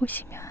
보시면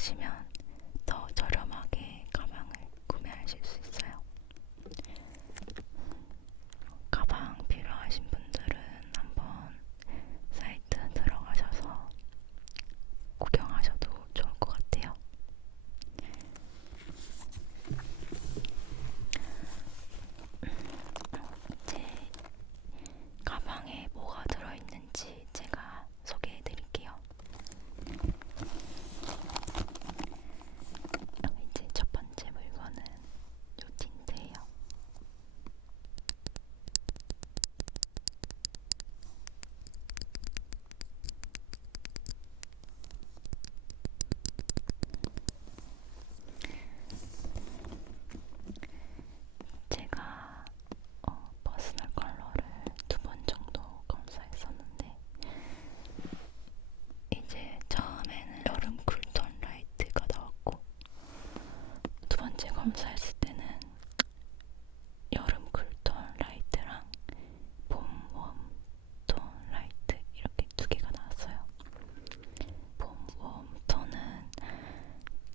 하시면 검사했을 때는 여름 쿨톤 라이트랑 봄 웜톤 라이트 이렇게 두 개가 나왔어요. 봄 웜톤은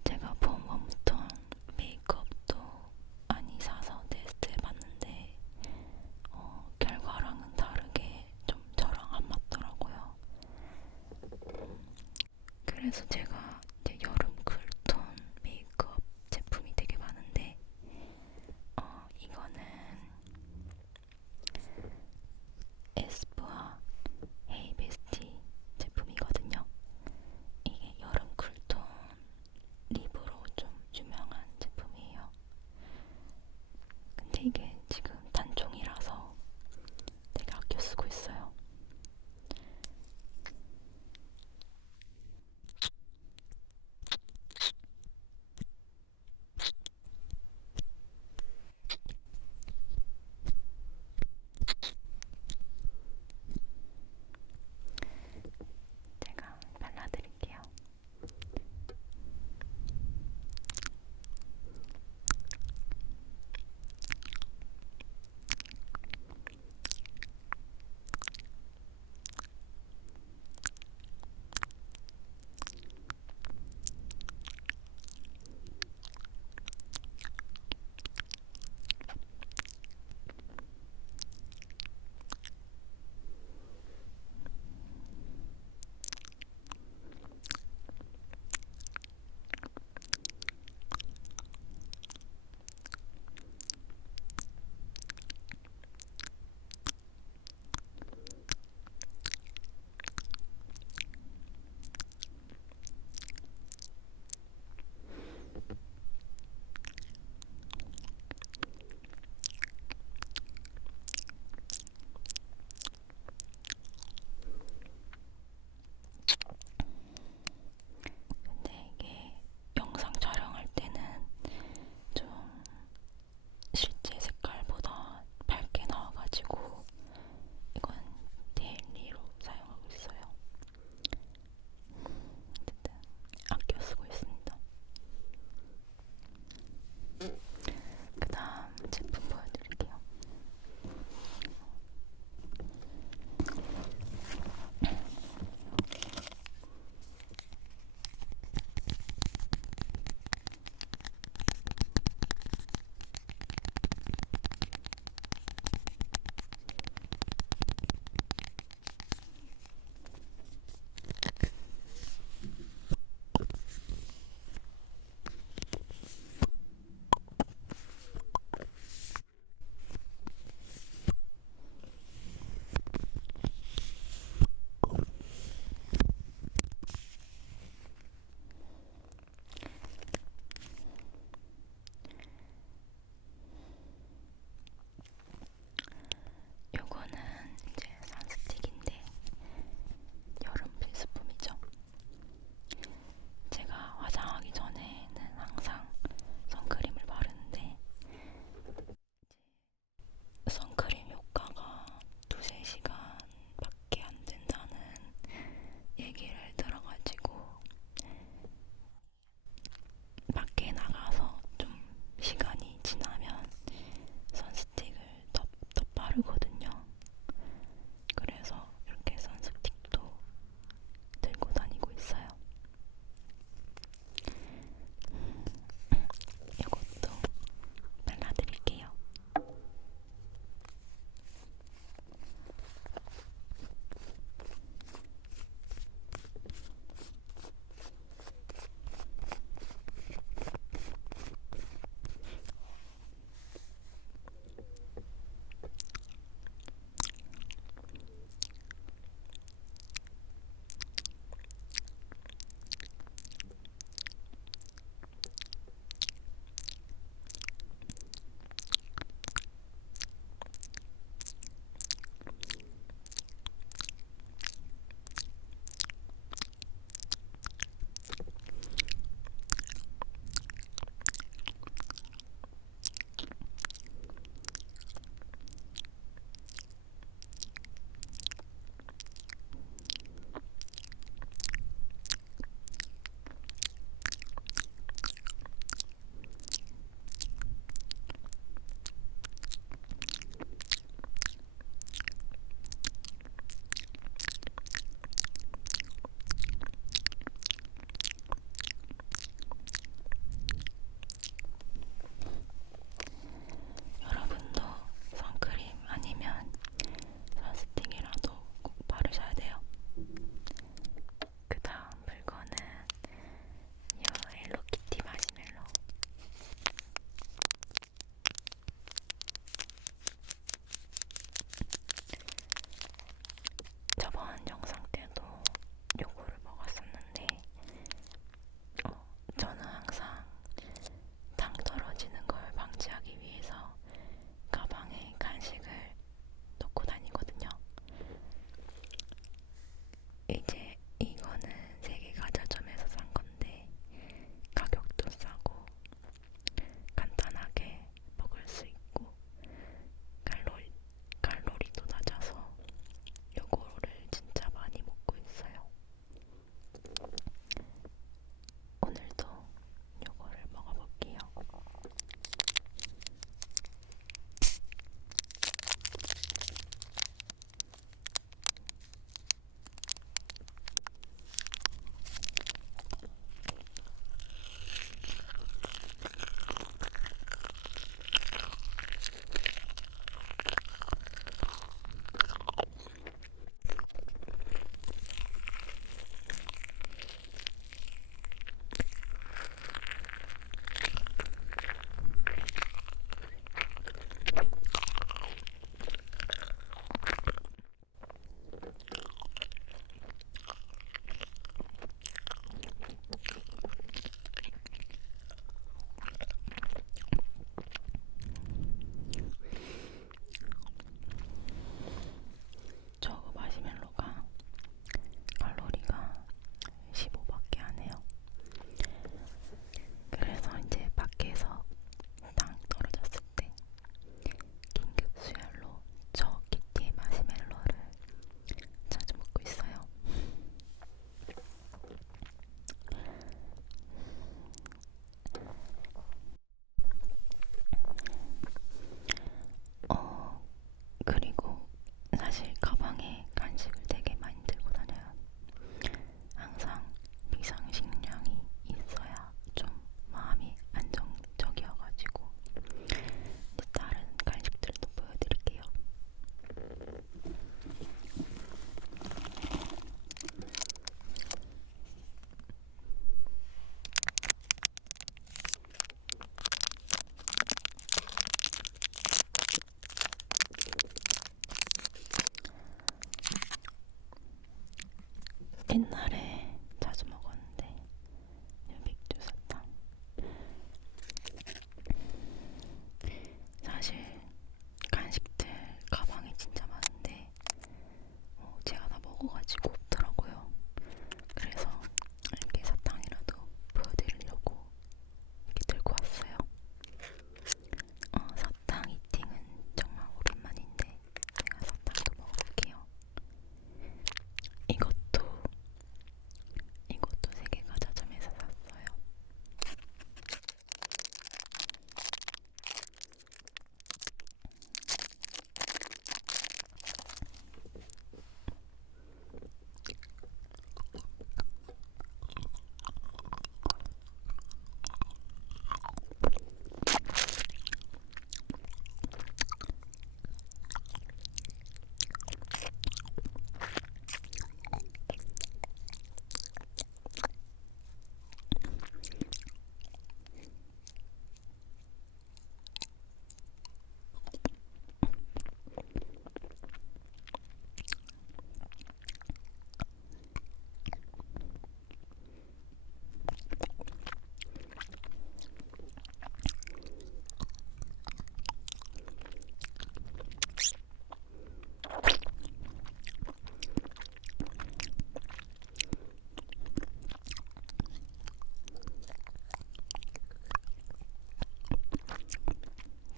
제가 봄 웜톤 메이크업도 많이 사서 테스트해봤는데 어, 결과랑은 다르게 좀 저랑 안 맞더라고요. 그래서 제가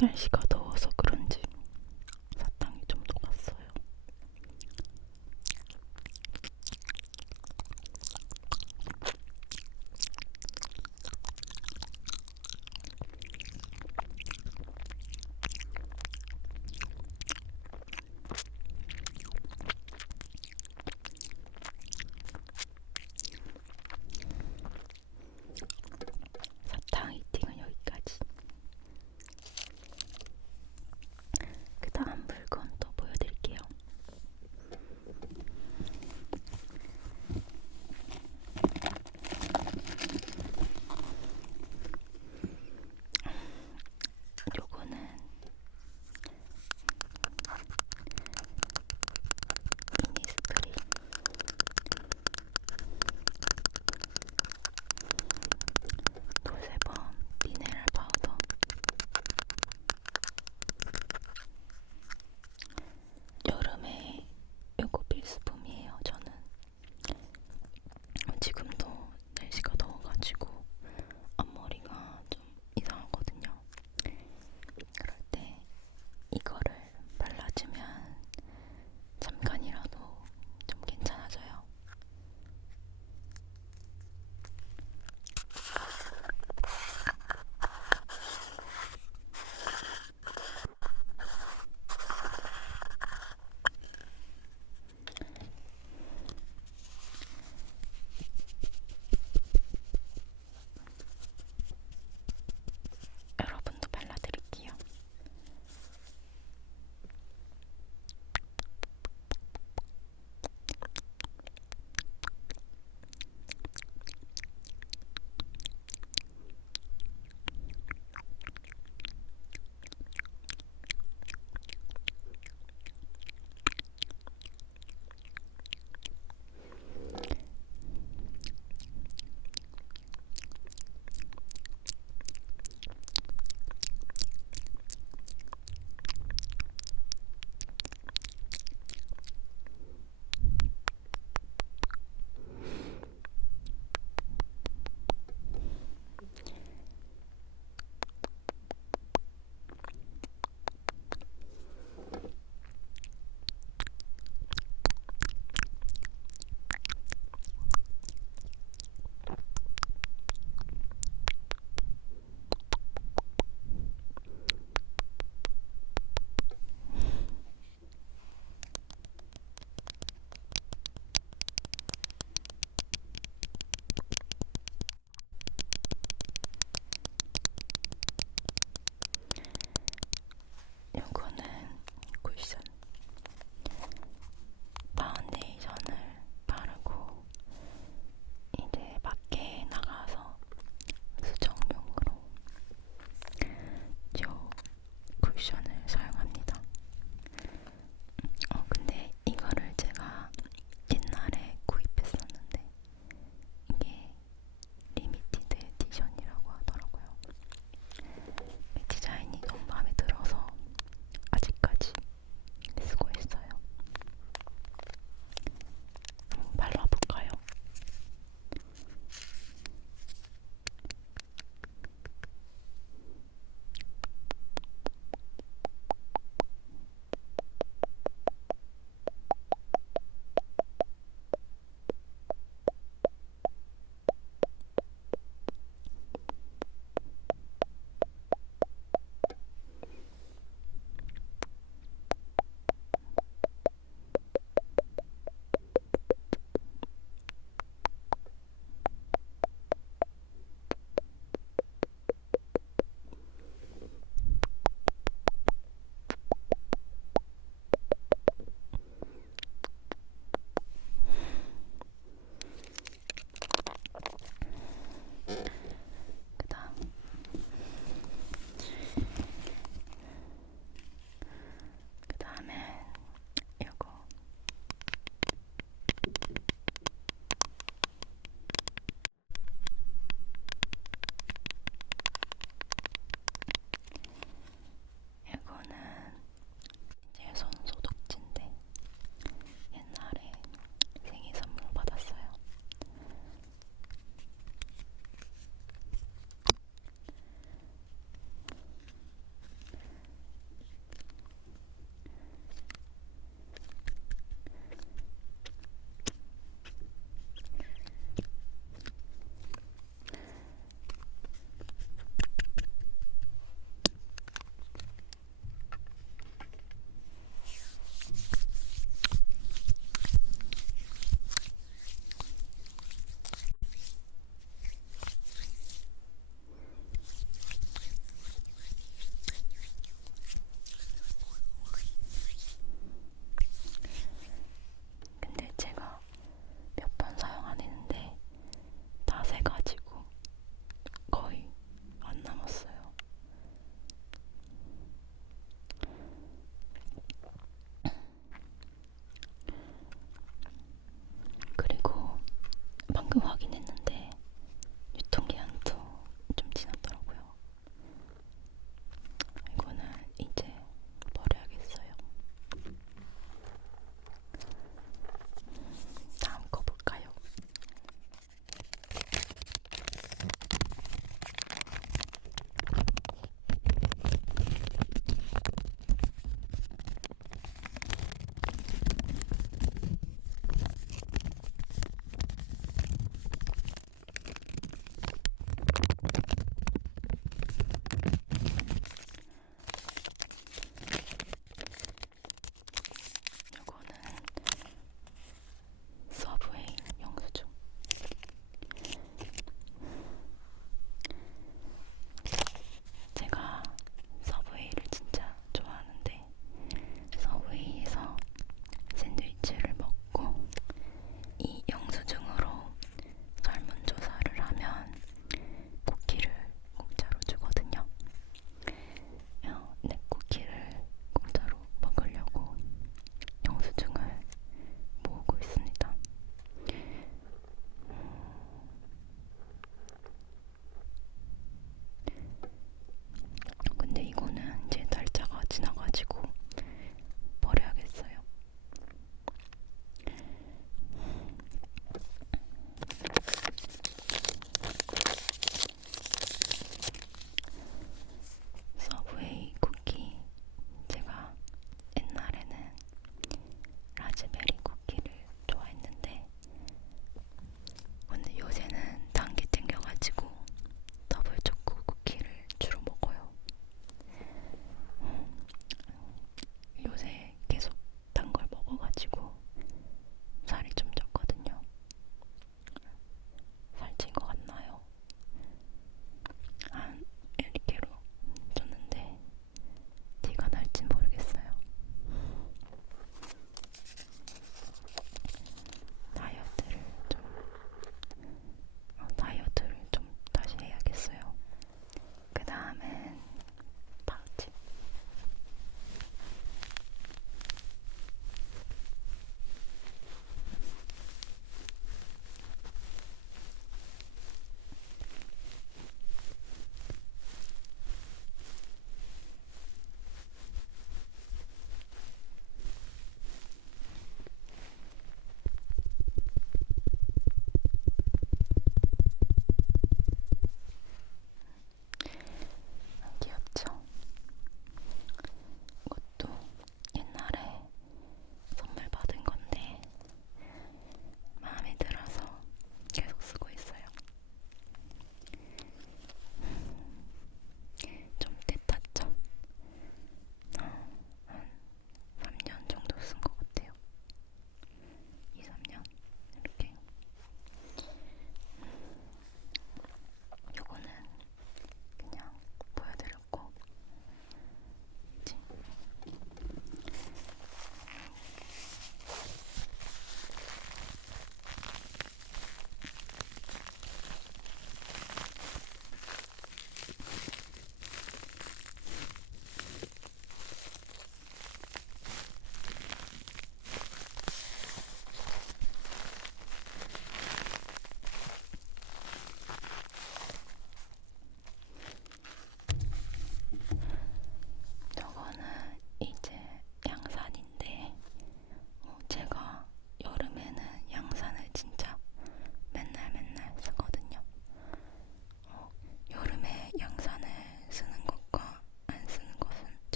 날씨가 더